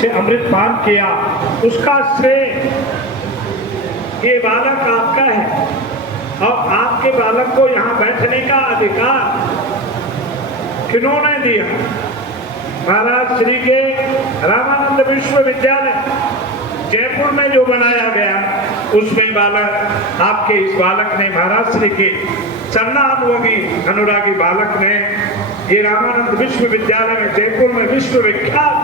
से अमृत पान किया, उसका श्रेय ये बालक आपका है और आपके बालक को यहाँ बैठने का अधिकार किन्होंने दिया? महाराज श्री के रामानंद विश्वविद्यालय जयपुर में जो बनाया गया उसमें बालक आपके इस बालक ने, महाराज श्री के चरणानुयोगी अनुरागी बालक ने ये रामानंद विश्वविद्यालय में जयपुर में विश्वविख्यात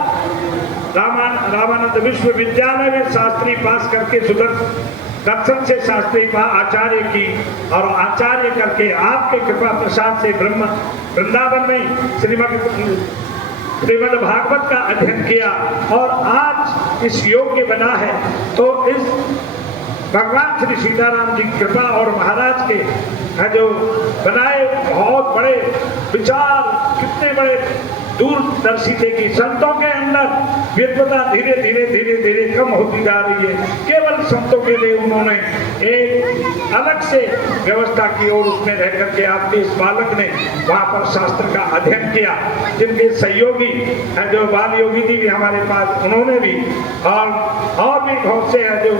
रामानंद विश्वविद्यालय में शास्त्री पास करके दर्शन से शास्त्री आचार्य की और आचार्य करके आपके कृपा प्रसाद से वृंदावन में श्रीमद् भागवत का अध्ययन किया और आज इस योग्य बना है। तो इस भगवान श्री सीताराम जी की कृपा और महाराज के जो बनाए बहुत बड़े विचार, कितने बड़े दूरदर्शी थे कि संतों के अंदर विद्वता धीरे धीरे कम होती जा रही है। केवल संतों के लिए उन्होंने एक अलग से व्यवस्था की और उसमें रह करके आपके इस बालक ने वहाँ पर शास्त्र का अध्ययन किया। जिनके सहयोगी हैं जो बाल योगी जी भी हमारे पास, उन्होंने भी और भी बहुत से हैं जो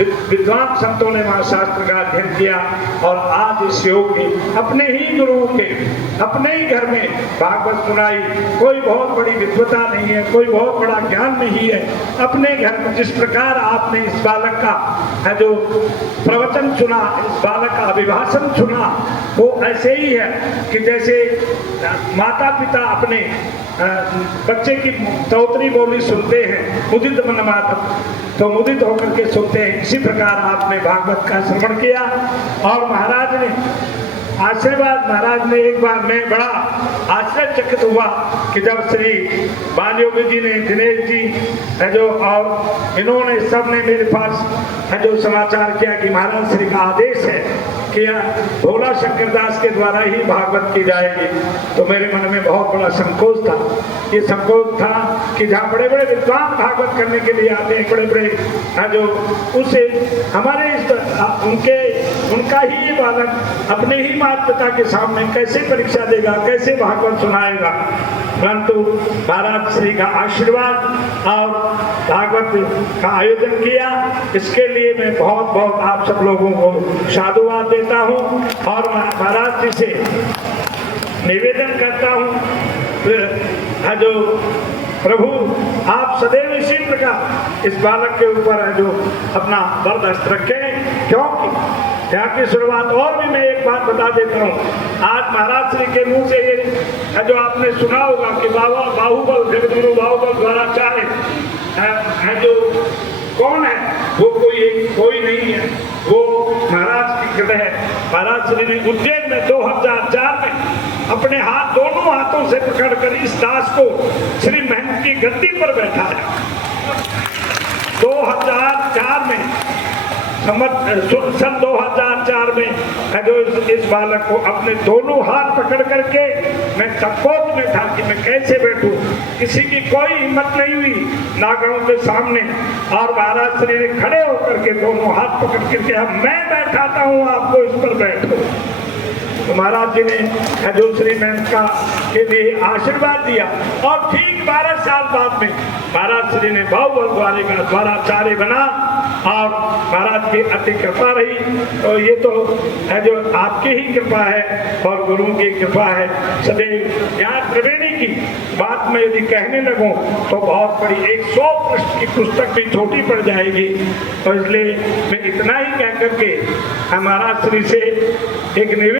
विद्वान संतों ने वहाँ शास्त्र का अध्ययन किया और आज इस योग में अपने ही गुरुओं के अपने ही घर में भागवत सुनाई। कोई बहुत बड़ी विद्वता नहीं है, कोई बहुत बड़ा ज्ञान नहीं है। अपने घर में जिस प्रकार आपने इस बालक का जो प्रवचन सुना, इस बालक का अभिभाषण सुना, वो ऐसे ही है कि जैसे माता पिता अपने बच्चे की चौतरी बोली सुनते हैं, मुदित मन माधव, तो मुदित होकर के सुनते हैं। इसी प्रकार आपने भागवत का श्रवण किया और महाराज ने आशीर्वाद, महाराज ने एक बार मैं बड़ा आश्चर्यचकित हुआ कि जब श्री बाल योगी जी ने, दिनेश जी है जो और इन्होंने सबने मेरे पास है जो समाचार किया कि महाराज श्री का आदेश है कि भोला शंकरदास के द्वारा ही भागवत की जाएगी, तो मेरे मन में बहुत बड़ा संकोच था। ये संकोच था कि जहाँ बड़े बड़े विद्वान भागवत करने के लिए आते हैं, बड़े बड़े जो उसे हमारे उनका ही ये बालक अपने ही माता पिता के सामने कैसे परीक्षा देगा, कैसे भागवत सुनाएगा। परंतु महाराज श्री का आशीर्वाद और भागवत का आयोजन किया, इसके लिए मैं बहुत बहुत आप सब लोगों को साधुवाद देता हूँ और महाराज जी से निवेदन करता हूँ जो प्रभु आप सदैव इसी प्रकार इस बालक के ऊपर है जो अपना वरदस्त रखें। क्योंकि यहाँ की शुरुआत और भी मैं एक बात बता देता हूँ। आज महाराज श्री के मुंह से ये जो आपने सुना होगा कि बाहुबल जगदगुरु बाहुबल द्वाराचार्य है जो कौन है, वो कोई नहीं है, वो महाराज की कृपा है। महाराज श्री ने उज्जैन में 2004 में अपने हाथ दोनों हाथों से पकड़कर इस दास को श्री महंत की गद्दी पर बैठाया। 2004 में सन 2004 में जो इस बालक को अपने दोनों हाथ पकड़ करके मैं संकोच में था कि मैं कैसे बैठूं। किसी की कोई हिम्मत नहीं हुई नागाओं के सामने और महाराज श्री ने खड़े होकर के दोनों हाथ पकड़ करके अब मैं बैठाता हूं, आपको इस पर बैठो। तो महाराज जी ने जो श्री महंत का के लिए आशीर्वाद दिया और ठीक 12 साल बाद में महाराज श्री ने बाहुबल द्वाराचार्य बना और महाराज की अति कृपा रही। तो ये तो है जो आपकी ही कृपा है और गुरुओं की कृपा है सदैव। यहाँ त्रिवेणी की बात में यदि कहने लगूं तो बहुत बड़ी 100 पृष्ठ की पुस्तक भी छोटी पड़ जाएगी। तो इसलिए मैं इतना ही कह करके महाराज श्री से एक